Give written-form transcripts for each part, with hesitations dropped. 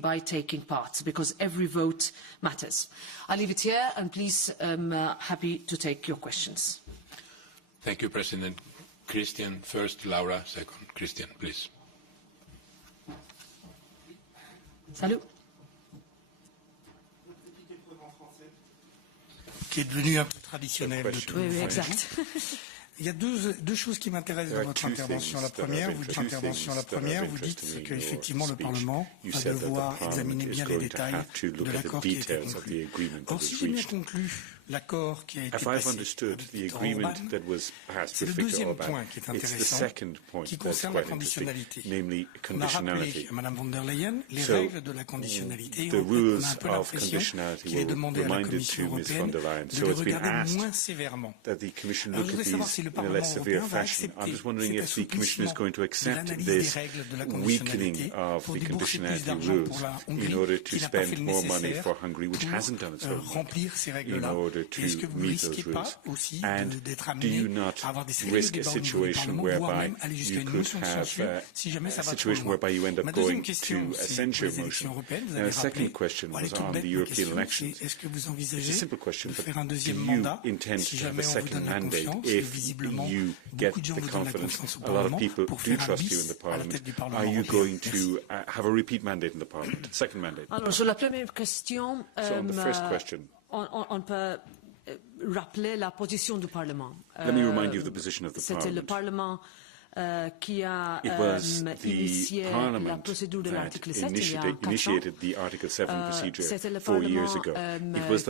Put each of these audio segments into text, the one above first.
by taking part, because every vote matters. I'll leave it here, and please, I'm happy to take your questions. Thank you, President. Christian first, Laura second. Christian, please. Salut. Qui est devenu un peu traditionnel de tout. Oui, oui, exact. Il y a deux choses qui m'intéressent dans votre intervention. La première, vous dites qu'effectivement le Parlement va devoir examiner bien les détails de l'accord qui a été conclu. Or, si j'ai bien conclu l'accord qui a été passé avec Orban, c'est le deuxième point qui est intéressant, qui concerne la conditionnalité. On a rappelé à Mme von der Leyen les règles de la conditionnalité. On a un peu l'impression qu'il est demandé à la Commission européenne de les regarder moins sévèrement. Alors, je voudrais savoir si le Parlement européen va accepter cet assouplissement de l'analyse des règles de la conditionnalité pour débourser plus d'argent pour la Hongrie qui n'a pas fait le nécessaire pour remplir ces règles-là. Est-ce que vous ne risquez pas aussi d'être amené à avoir des sérieux débats au niveau du Parlement, voire même aller jusqu'à une motion de censure si jamais ça va trop loin? Ma deuxième question, c'est pour les élections européennes. Vous avez rappelé, elle est toute bête, ma question, c'est est-ce que vous envisagez de faire un deuxième mandat si jamais on vous donne la confiance, et visiblement beaucoup de gens vous donnent la confiance au Parlement pour faire un bis à la tête du Parlement européen? Alors, sur la première question, on peut rappeler la position du Parlement. C'était le Parlement qui a initié la procédure de l'article 7 il y a 4 ans. C'était le Parlement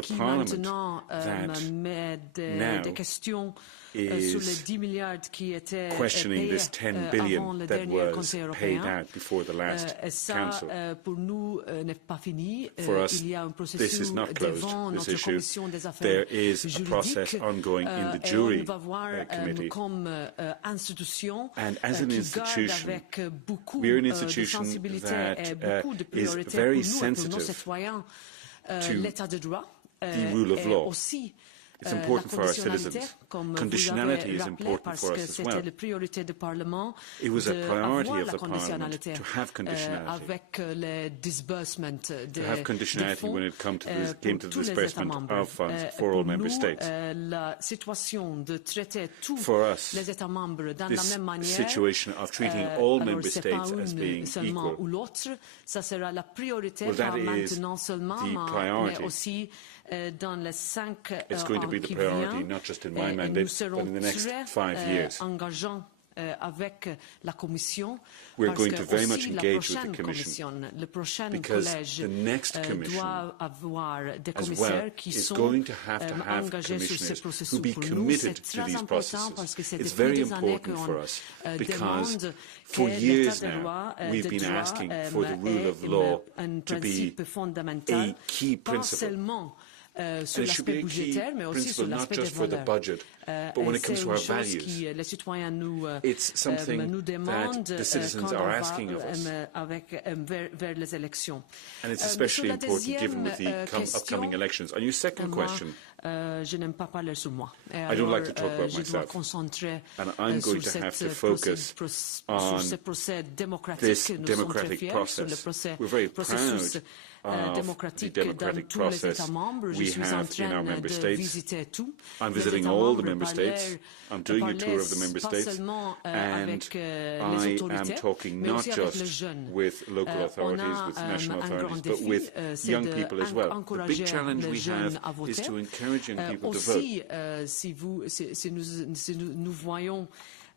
qui maintenant met des questions sur les 10 milliards qui étaient payés avant le dernier Conseil européen. Et ça, pour nous, n'est pas fini. Il y a un processus devant notre commission des affaires juridiques et on va voir comme institution qui garde avec beaucoup de sensibilité et beaucoup de priorité pour nous et pour nos citoyens l'état de droit et aussi It's important for our citizens. Conditionality is important for us as well. It was a priority of the Parliament to have conditionality. To have conditionality when it came to the disbursement of funds for all member states. For us, this situation of treating all member states as being equal, well, that is the priority. It's going to be the priority, not just in my mandate, but in the next 5 years. We're going to very much engage with the Commission because the next Commission as well is going to have commissioners who be committed to these processes. It's very important for us because for years now we've been asking for the rule of law to be a key principle. And it should be a key principle not just for the budget, but when it comes to our values. It's something that the citizens are asking of us. And it's especially important given with the upcoming elections. On your second question, I don't like to talk about myself, and I'm going to have to focus on this democratic process. We're very proud of the democratic process we have in our member states. I'm visiting all the member states. I'm doing a tour of the member states, and I am talking not just with local authorities, with national authorities, but with young people as well. The big challenge we have is to encourage young people to vote.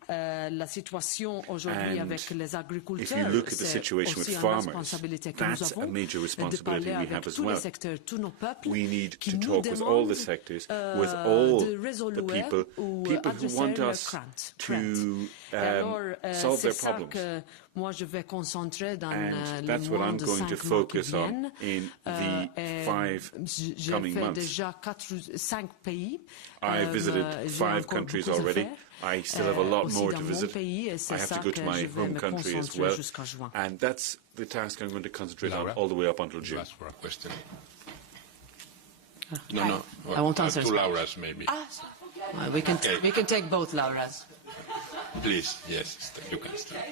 La situation aujourd'hui avec les agriculteurs, if you look at the situation with farmers, that's a major responsibility we have as well. We need to talk with all the sectors, with all the people who want us to solve their problems. And that's what I'm going to focus on in the 5 coming months. I visited 5 countries already. I still have a lot more to visit. I have to go to my home country as well. And that's the task I'm going to concentrate on all the way up until June. Ask for a question. No. I won't answer. 2 Lauras, maybe. We can take both Lauras. Please, yes, you can start.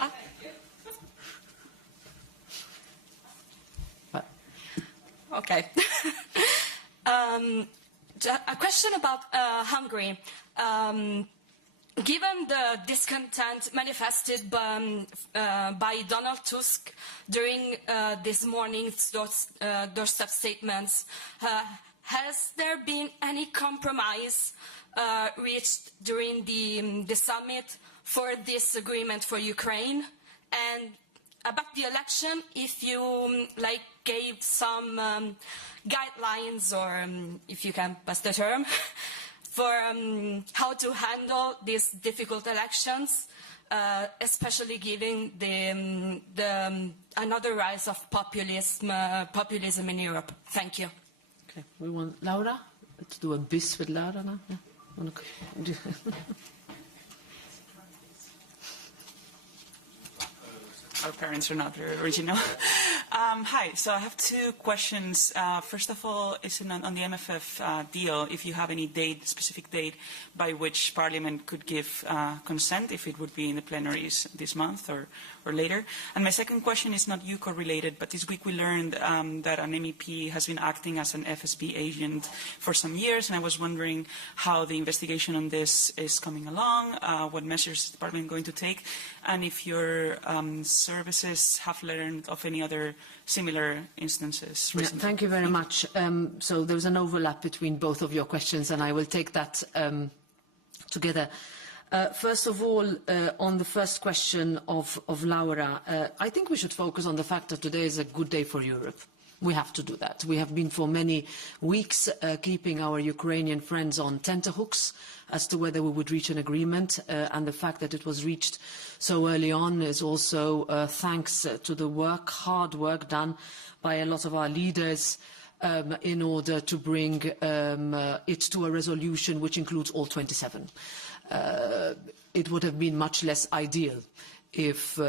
Okay. A question about Hungary. Given the discontent manifested by Donald Tusk during this morning's doorstep statements, has there been any compromise reached during the summit for this agreement for Ukraine? And about the election, if you gave some guidelines, or if you can pass the term, for how to handle these difficult elections, especially given the another rise of populism in Europe. Thank you. Okay, we want Laura. Let's do a bis with Laura now. Yeah. Our parents are not very original. Hi, so I have two questions. First of all, is on the MFF deal, if you have any specific date by which Parliament could give consent, if it would be in the plenaries this month or later. And my second question is not UCO related, but this week we learned that an MEP has been acting as an FSB agent for some years, and I was wondering how the investigation on this is coming along, what measures is the Parliament going to take, and if your services have learned of any other similar instances recently. Yeah, thank you very much. So there's an overlap between both of your questions, and I will take that together. First of all, on the first question of Laura, I think we should focus on the fact that today is a good day for Europe. We have to do that. We have been for many weeks keeping our Ukrainian friends on tenterhooks as to whether we would reach an agreement, and the fact that it was reached so early on is also thanks to the hard work done by a lot of our leaders in order to bring it to a resolution which includes all 27. It would have been much less ideal if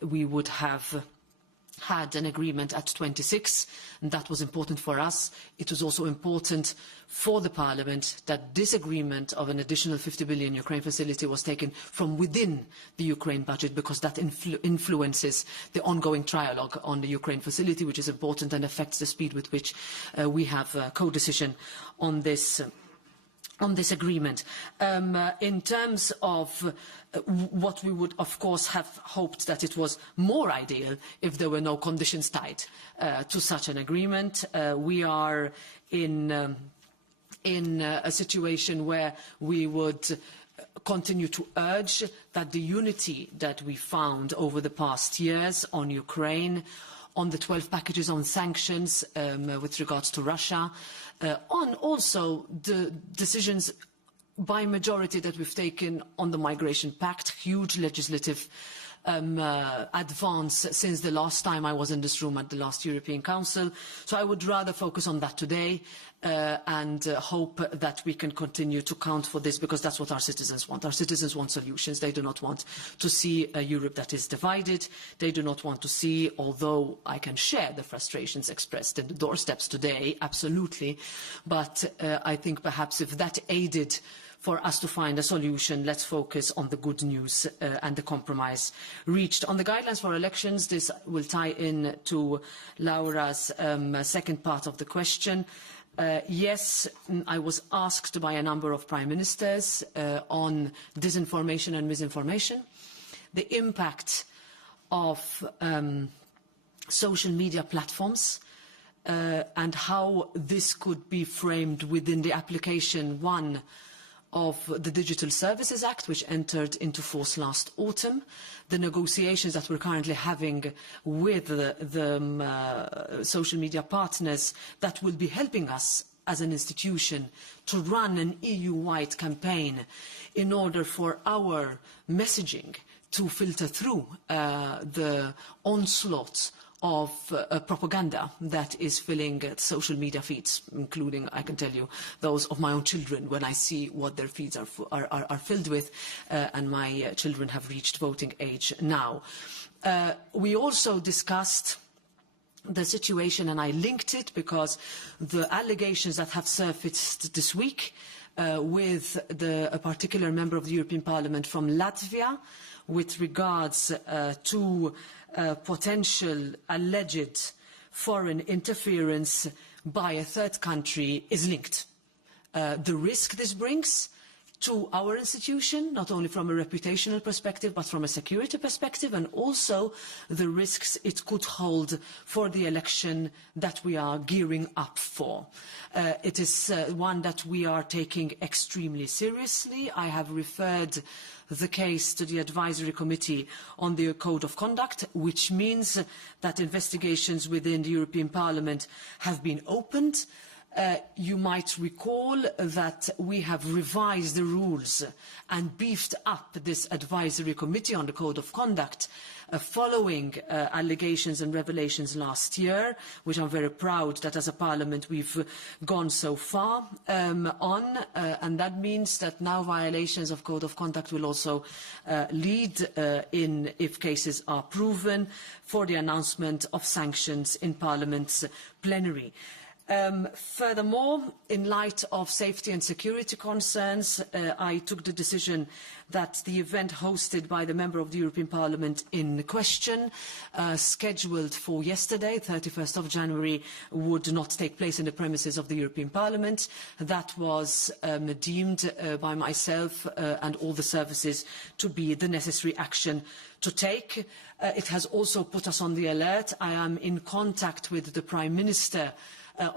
we would have had an agreement at 26, and that was important for us. It was also important for the Parliament that this agreement of an additional 50 billion Ukraine facility was taken from within the Ukraine budget, because that influences the ongoing trialogue on the Ukraine facility, which is important and affects the speed with which we have co-decision on this agreement. In terms of what we would, of course, have hoped that it was more ideal if there were no conditions tied to such an agreement. We are in a situation where we would continue to urge that the unity that we found over the past years on Ukraine, on the 12 packages on sanctions with regards to Russia, on also the decisions by majority that we've taken on the Migration Pact, huge legislative advance since the last time I was in this room at the last European Council. So I would rather focus on that today and hope that we can continue to count for this, because that's what our citizens want. Our citizens want solutions. They do not want to see a Europe that is divided. They do not want to see, although I can share the frustrations expressed in the doorsteps today, absolutely, but I think perhaps if that aided for us to find a solution, let's focus on the good news and the compromise reached. On the guidelines for elections, this will tie in to Laura's second part of the question. Yes, I was asked by a number of prime ministers on disinformation and misinformation, the impact of social media platforms, and how this could be framed within the application one of the Digital Services Act, which entered into force last autumn, the negotiations that we're currently having with the social media partners that will be helping us as an institution to run an EU-wide campaign in order for our messaging to filter through the onslaught of propaganda that is filling social media feeds, including, I can tell you, those of my own children when I see what their feeds are filled with, and my children have reached voting age now. We also discussed the situation, and I linked it because the allegations that have surfaced this week with a particular member of the European Parliament from Latvia with regards to potential alleged foreign interference by a third country is linked. The risk this brings to our institution, not only from a reputational perspective, but from a security perspective, and also the risks it could hold for the election that we are gearing up for. It is one that we are taking extremely seriously. I have referred the case to the Advisory Committee on the Code of Conduct, which means that investigations within the European Parliament have been opened. You might recall that we have revised the rules and beefed up this advisory committee on the Code of Conduct following allegations and revelations last year, which I'm very proud that as a parliament we've gone so far on, and that means that now violations of Code of Conduct will also lead if cases are proven, for the announcement of sanctions in Parliament's plenary. Furthermore, in light of safety and security concerns, I took the decision that the event hosted by the member of the European Parliament in question, scheduled for yesterday, 31st of January, would not take place in the premises of the European Parliament. That was deemed by myself and all the services to be the necessary action to take. It has also put us on the alert. I am in contact with the Prime Minister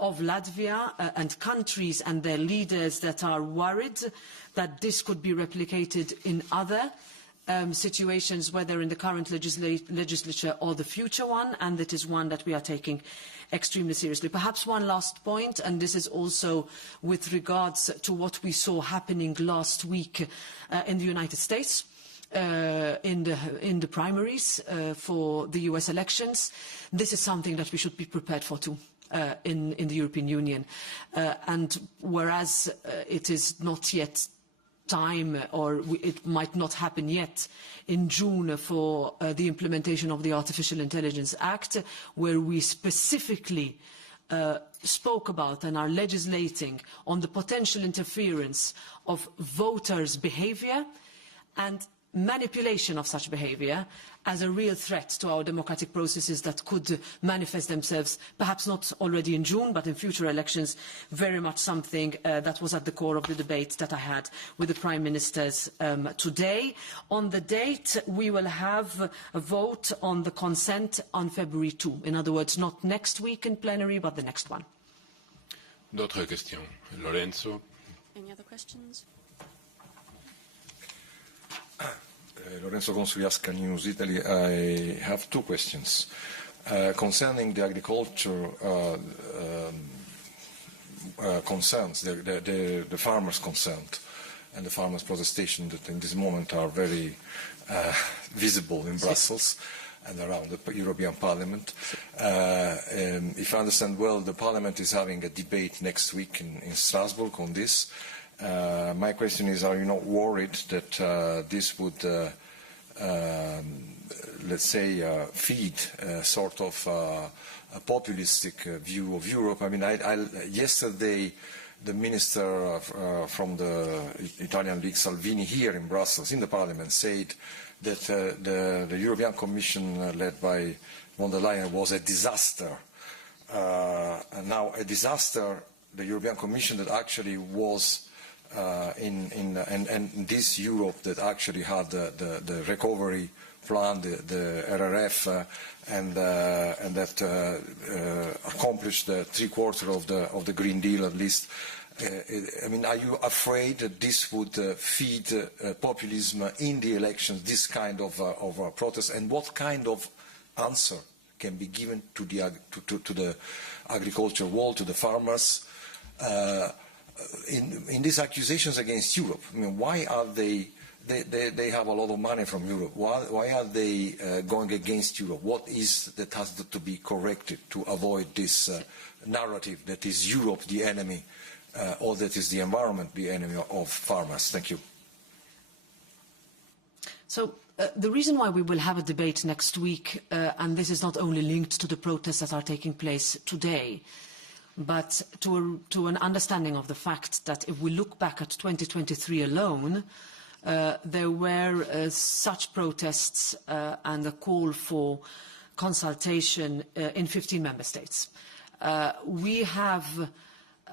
of Latvia and countries and their leaders that are worried that this could be replicated in other situations, whether in the current legislature or the future one, and it is one that we are taking extremely seriously. Perhaps one last point, and this is also with regards to what we saw happening last week in the United States. In the primaries for the US elections. This is something that we should be prepared for too. In the European Union. And whereas it is not yet time, or it might not happen yet in June for the implementation of the Artificial Intelligence Act, where we specifically spoke about and are legislating on the potential interference of voters' behaviour and manipulation of such behaviour as a real threat to our democratic processes that could manifest themselves, perhaps not already in June, but in future elections, very much something that was at the core of the debate that I had with the Prime Ministers today. On the date, we will have a vote on the consent on February 2. In other words, not next week in plenary, but the next one. D'autres questions? Lorenzo? Any other questions? Lorenzo Consuliasca, News Italy. I have two questions. Concerning the agriculture concerns, the farmers' consent and the farmers' protestation that in this moment are very visible in Brussels and around the European Parliament. If I understand well, the Parliament is having a debate next week in Strasbourg on this. My question is, are you not worried that this would, let's say, feed sort of a populistic view of Europe? I mean, yesterday the minister from the Italian League, Salvini, here in Brussels, in the Parliament, said that the European Commission led by von der Leyen was a disaster. And now a disaster, the European Commission that actually was and this Europe that actually had the recovery plan, the RRF, and that accomplished 3/4 of the Green Deal at least. I mean, are you afraid that this would feed populism in the elections, this kind of protest, and what kind of answer can be given to the agriculture world, to the farmers? In these accusations against Europe, I mean, why are they have a lot of money from Europe? Why are they going against Europe? What is that has to be corrected to avoid this narrative that is Europe the enemy, or that is the environment the enemy of farmers? Thank you. So the reason why we will have a debate next week, and this is not only linked to the protests that are taking place today, but to an understanding of the fact that if we look back at 2023 alone, there were such protests and a call for consultation in 15 member states. We have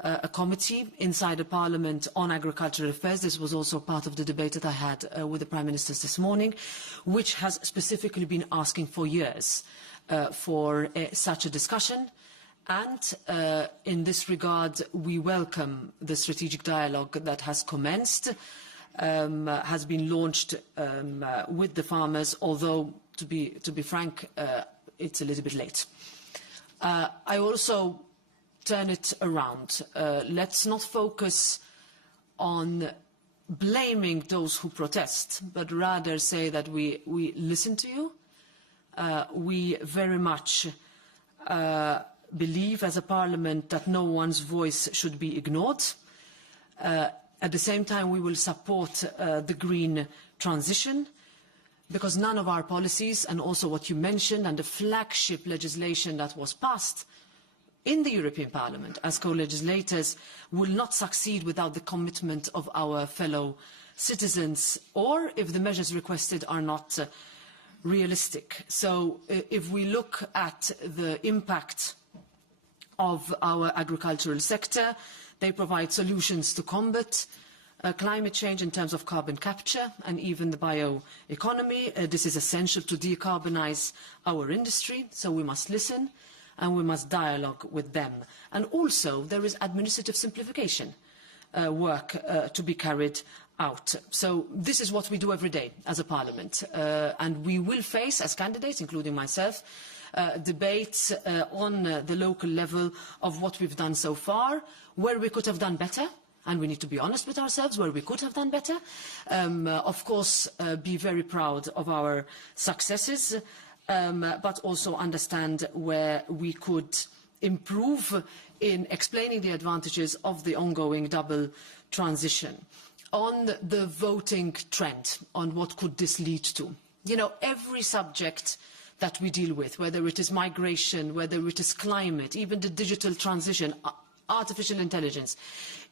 a committee inside the Parliament on agricultural affairs. This was also part of the debate that I had with the Prime Ministers this morning, which has specifically been asking for years for such a discussion. And in this regard, we welcome the strategic dialogue that has commenced, has been launched with the farmers, although, to be frank, it's a little bit late. I also turn it around. Let's not focus on blaming those who protest, but rather say that we listen to you. We very much believe as a parliament that no one's voice should be ignored. At the same time, we will support the green transition, because none of our policies, and also what you mentioned, and the flagship legislation that was passed in the European Parliament as co-legislators, will not succeed without the commitment of our fellow citizens, or if the measures requested are not realistic. So if we look at the impact of our agricultural sector, they provide solutions to combat climate change in terms of carbon capture and even the bioeconomy. This is essential to decarbonize our industry, so we must listen and we must dialogue with them. And also there is administrative simplification work to be carried out. So this is what we do every day as a parliament, and we will face, as candidates, including myself, debates on the local level of what we've done so far, where we could have done better, and we need to be honest with ourselves where we could have done better. Of course, be very proud of our successes, but also understand where we could improve in explaining the advantages of the ongoing double transition. On the voting trend, on what could this lead to? You know, every subject that we deal with, whether it is migration, whether it is climate, even the digital transition, artificial intelligence,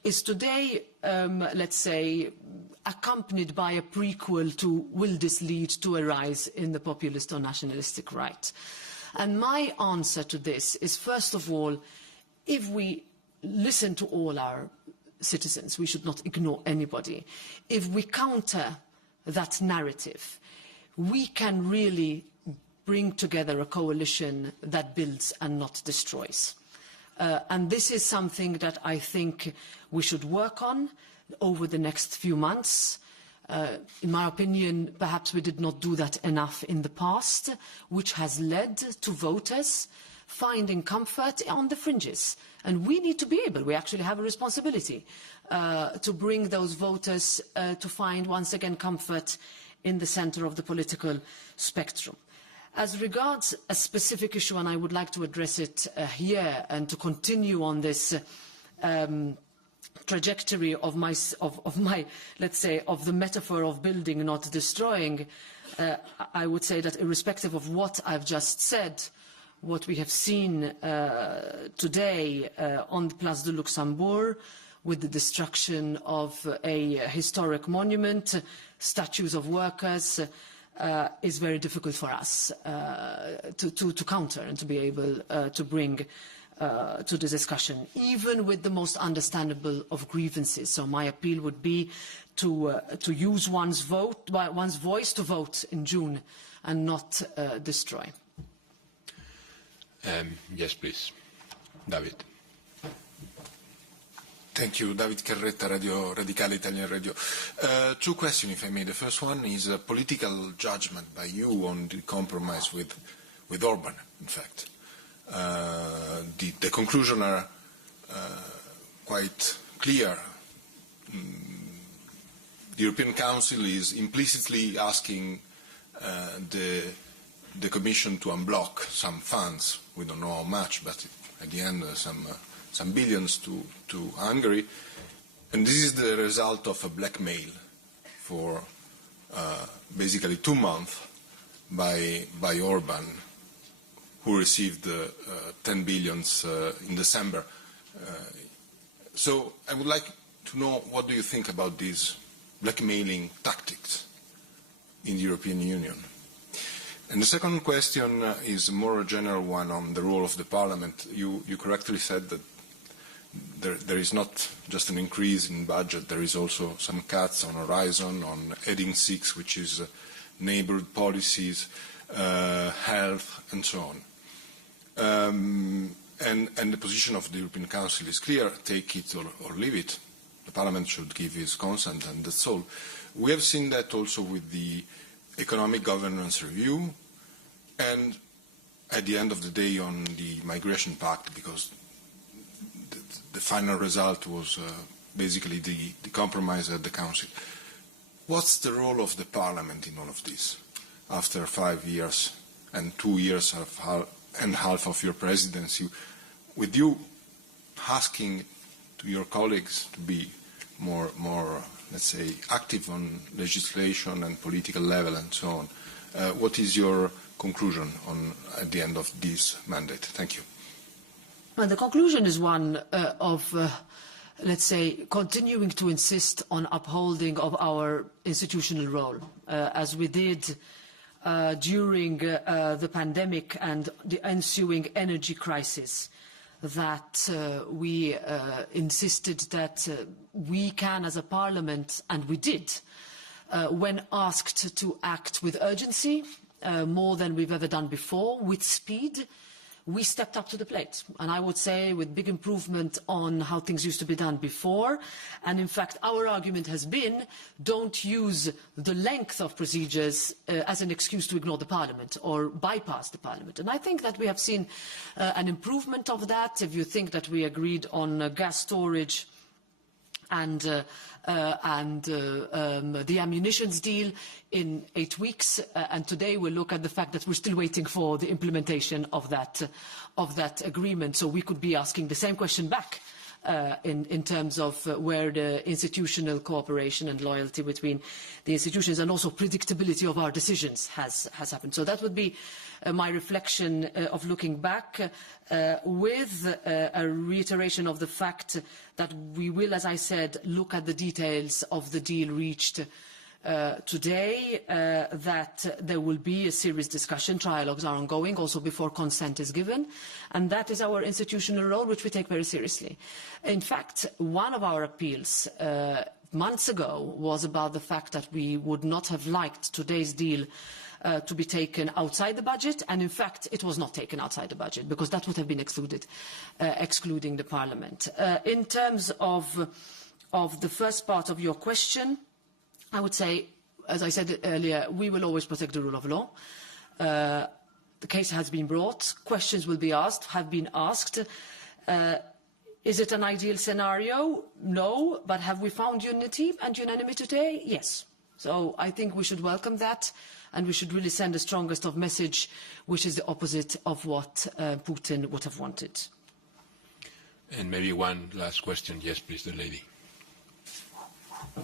is today, let's say, accompanied by a prequel to will this lead to a rise in the populist or nationalistic right? And my answer to this is, first of all, if we listen to all our citizens, we should not ignore anybody. If we counter that narrative, we can really bring together a coalition that builds and not destroys. And this is something that I think we should work on over the next few months. In my opinion, perhaps we did not do that enough in the past, which has led to voters finding comfort on the fringes. And we need to be able, we actually have a responsibility to bring those voters to find once again comfort in the centre of the political spectrum. As regards a specific issue, and I would like to address it here and to continue on this trajectory of my, let's say, of the metaphor of building, not destroying, I would say that irrespective of what I've just said, what we have seen today on the Place de Luxembourg, with the destruction of a historic monument, statues of workers, is very difficult for us to counter and to be able to bring to the discussion, even with the most understandable of grievances. So my appeal would be to use one's voice to vote in June and not destroy. Yes, please. David. Thank you. David Carretta, Radio Radicale Italian Radio. Two questions, if I may. The first one is a political judgment by you on the compromise with Orban, in fact. The conclusions are quite clear. The European Council is implicitly asking the Commission to unblock some funds. We don't know how much, but at the end some billions to Hungary. And this is the result of a blackmail for basically 2 months by Orban, who received 10 billion in December. So I would like to know, what do you think about these blackmailing tactics in the European Union? And the second question is a more general one on the role of the Parliament. You correctly said that there is not just an increase in budget, there is also some cuts on Horizon, on heading 6, which is neighbourhood policies, health, and so on. And the position of the European Council is clear, take it or leave it. The Parliament should give its consent, and that's all. We have seen that also with the economic governance review, and at the end of the day on the migration pact, because the final result was basically the compromise at the Council. What's the role of the Parliament in all of this? After 5 years and 2 years and half of your presidency, with you asking to your colleagues to be more, let's say, active on legislation and political level and so on, what is your conclusion at the end of this mandate? Thank you. Well, the conclusion is one of, let's say, continuing to insist on upholding of our institutional role, as we did during the pandemic and the ensuing energy crisis, that we insisted that we can, as a parliament, and we did, when asked to act with urgency, more than we've ever done before, with speed, we stepped up to the plate. And I would say with big improvement on how things used to be done before. And in fact, our argument has been, don't use the length of procedures as an excuse to ignore the Parliament or bypass the Parliament. And I think that we have seen an improvement of that. If you think that we agreed on gas storage and the ammunitions deal in 8 weeks, and today we'll look at the fact that we're still waiting for the implementation of that agreement. So we could be asking the same question back in terms of where the institutional cooperation and loyalty between the institutions and also predictability of our decisions has happened. So that would be my reflection of looking back, with a reiteration of the fact that we will, as I said, look at the details of the deal reached today, that there will be a serious discussion. Trialogues are ongoing, also before consent is given, and that is our institutional role, which we take very seriously. In fact, one of our appeals months ago was about the fact that we would not have liked today's deal to be taken outside the budget, and in fact it was not taken outside the budget, because that would have been excluding the Parliament. In terms of the first part of your question, I would say, as I said earlier, we will always protect the rule of law. The case has been brought, questions will be asked, have been asked. Is it an ideal scenario? No, but have we found unity and unanimity today? Yes. So I think we should welcome that, and we should really send the strongest of message, which is the opposite of what Putin would have wanted. And maybe one last question. Yes, please, the lady.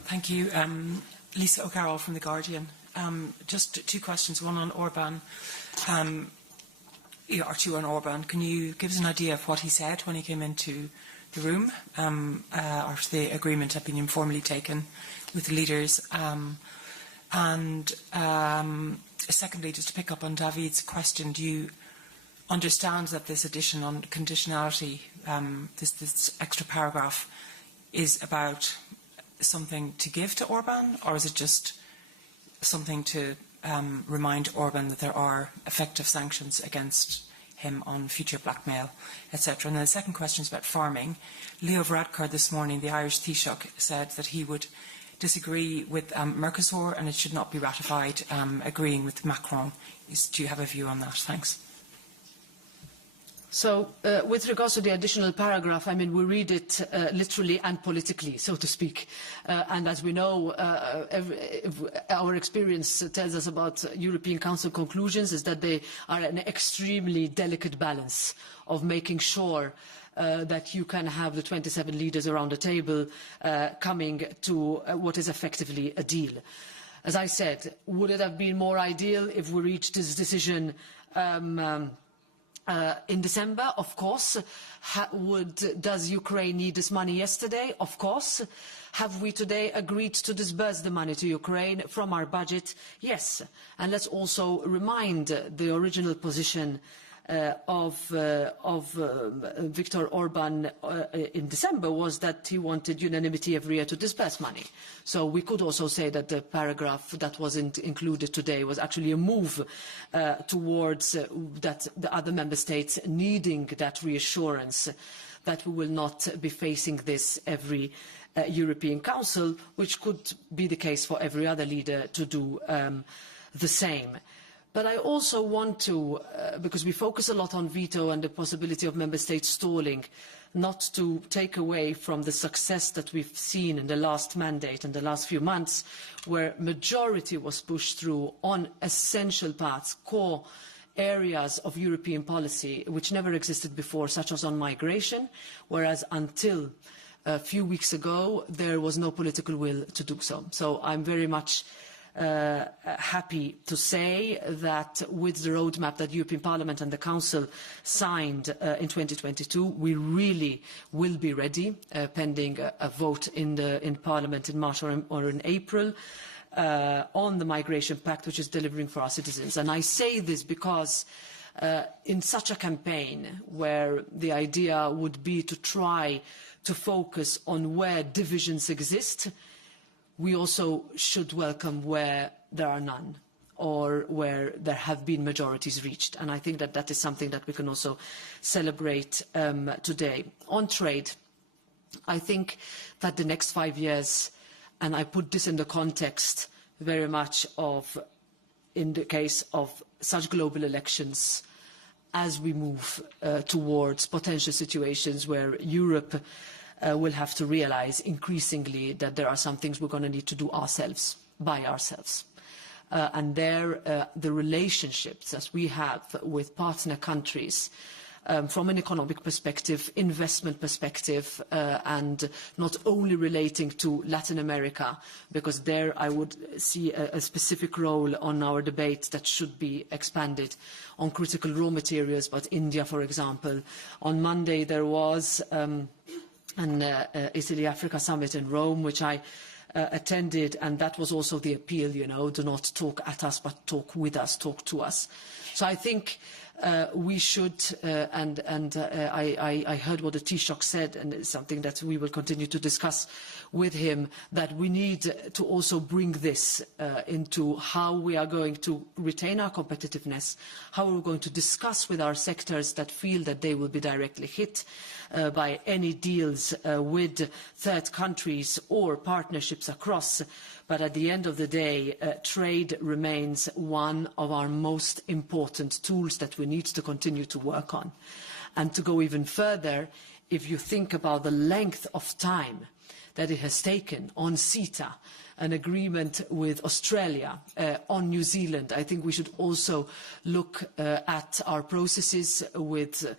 Thank you. Lisa O'Carroll from The Guardian. Just 2 questions, one on Orban, or 2 on Orban. Can you give us an idea of what he said when he came into the room, after the agreement had been informally taken with the leaders? And secondly, just to pick up on David's question, do you understand that this addition on conditionality, this extra paragraph, is about something to give to Orban, or is it just something to remind Orban that there are effective sanctions against him on future blackmail, etc.? And then the second question is about farming. Leo Varadkar this morning, the Irish Taoiseach, said that he would disagree with Mercosur and it should not be ratified, agreeing with Macron. Do you have a view on that? Thanks. So, with regards to the additional paragraph, I mean, we read it literally and politically, so to speak. And as we know, our experience tells us about European Council conclusions is that they are an extremely delicate balance of making sure that you can have the 27 leaders around the table coming to what is effectively a deal. As I said, would it have been more ideal if we reached this decision In December, of course, does Ukraine need this money yesterday? Of course. Have we today agreed to disburse the money to Ukraine from our budget? Yes. And let's also remind the original position of Viktor Orban in December was that he wanted unanimity every year to disburse money. So we could also say that the paragraph that wasn't included today was actually a move towards that the other member states needing that reassurance that we will not be facing this every European Council, which could be the case for every other leader to do the same. But I also want to, because we focus a lot on veto and the possibility of member states stalling, not to take away from the success that we've seen in the last mandate and the last few months, where majority was pushed through on essential parts, core areas of European policy, which never existed before, such as on migration, whereas until a few weeks ago, there was no political will to do so. So I'm very much happy to say that with the roadmap that the European Parliament and the Council signed in 2022, we really will be ready, pending a vote in Parliament in March or in April, on the Migration Pact, which is delivering for our citizens. And I say this because in such a campaign where the idea would be to try to focus on where divisions exist, we also should welcome where there are none or where there have been majorities reached. And I think that that is something that we can also celebrate today. On trade, I think that the next 5 years, and I put this in the context very much of, in the case of such global elections, as we move towards potential situations where Europe will have to realise increasingly that there are some things we're going to need to do ourselves, by ourselves. And there, the relationships that we have with partner countries from an economic perspective, investment perspective, and not only relating to Latin America, because there I would see a specific role on our debate that should be expanded on critical raw materials, but India, for example. On Monday there was an Italy-Africa summit in Rome, which I attended, and that was also the appeal, you know, do not talk at us, but talk with us, talk to us. So I think we should, I heard what the Taoiseach said, and it's something that we will continue to discuss with him, that we need to also bring this into how we are going to retain our competitiveness, how we're going to discuss with our sectors that feel that they will be directly hit by any deals with third countries or partnerships across. But at the end of the day, trade remains one of our most important tools that we need to continue to work on. And to go even further, if you think about the length of time that it has taken on CETA, an agreement with Australia, on New Zealand, I think we should also look at our processes with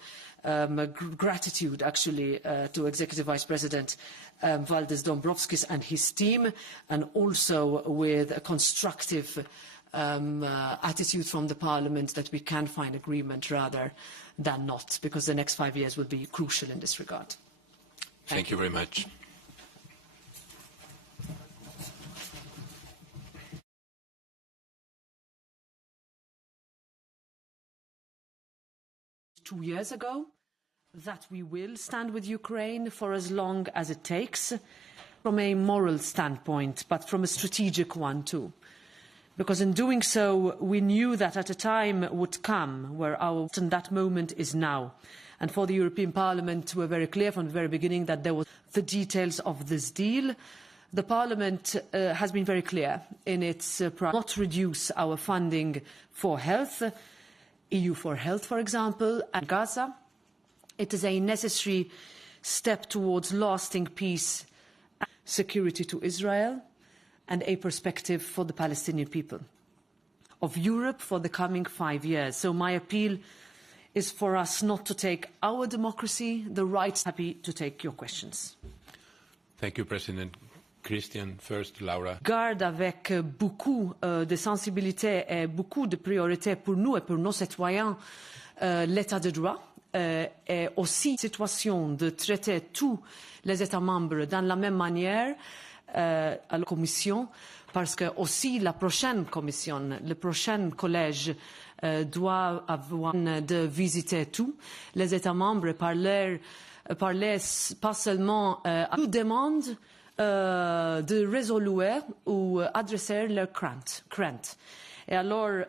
gratitude, actually, to Executive Vice President Valdis Dombrovskis and his team, and also with a constructive attitude from the Parliament that we can find agreement rather than not, because the next 5 years will be crucial in this regard. Thank you very much. Two years ago, that we will stand with Ukraine for as long as it takes, from a moral standpoint, but from a strategic one too. Because in doing so, we knew that at a time would come where and that moment is now. And for the European Parliament, we were very clear from the very beginning that there was the details of this deal. The Parliament has been very clear in its not reduce our funding for health, EU for Health, for example, and Gaza. It is a necessary step towards lasting peace and security to Israel, and a perspective for the Palestinian people of Europe for the coming 5 years. So my appeal is for us not to take our democracy, the rights. Happy to take your questions. Thank you, President. Christian, first, Laura. Garde avec beaucoup de sensibilité et beaucoup de priorités pour nous et pour nos citoyens l'état de droit et aussi la situation de traiter tous les États membres de la même manière à la Commission, parce que aussi la prochaine Commission, le prochain collège doit avoir de visiter tous les États membres, parler pas seulement à toute demande de résoudre ou adresser leurs craintes. Et alors,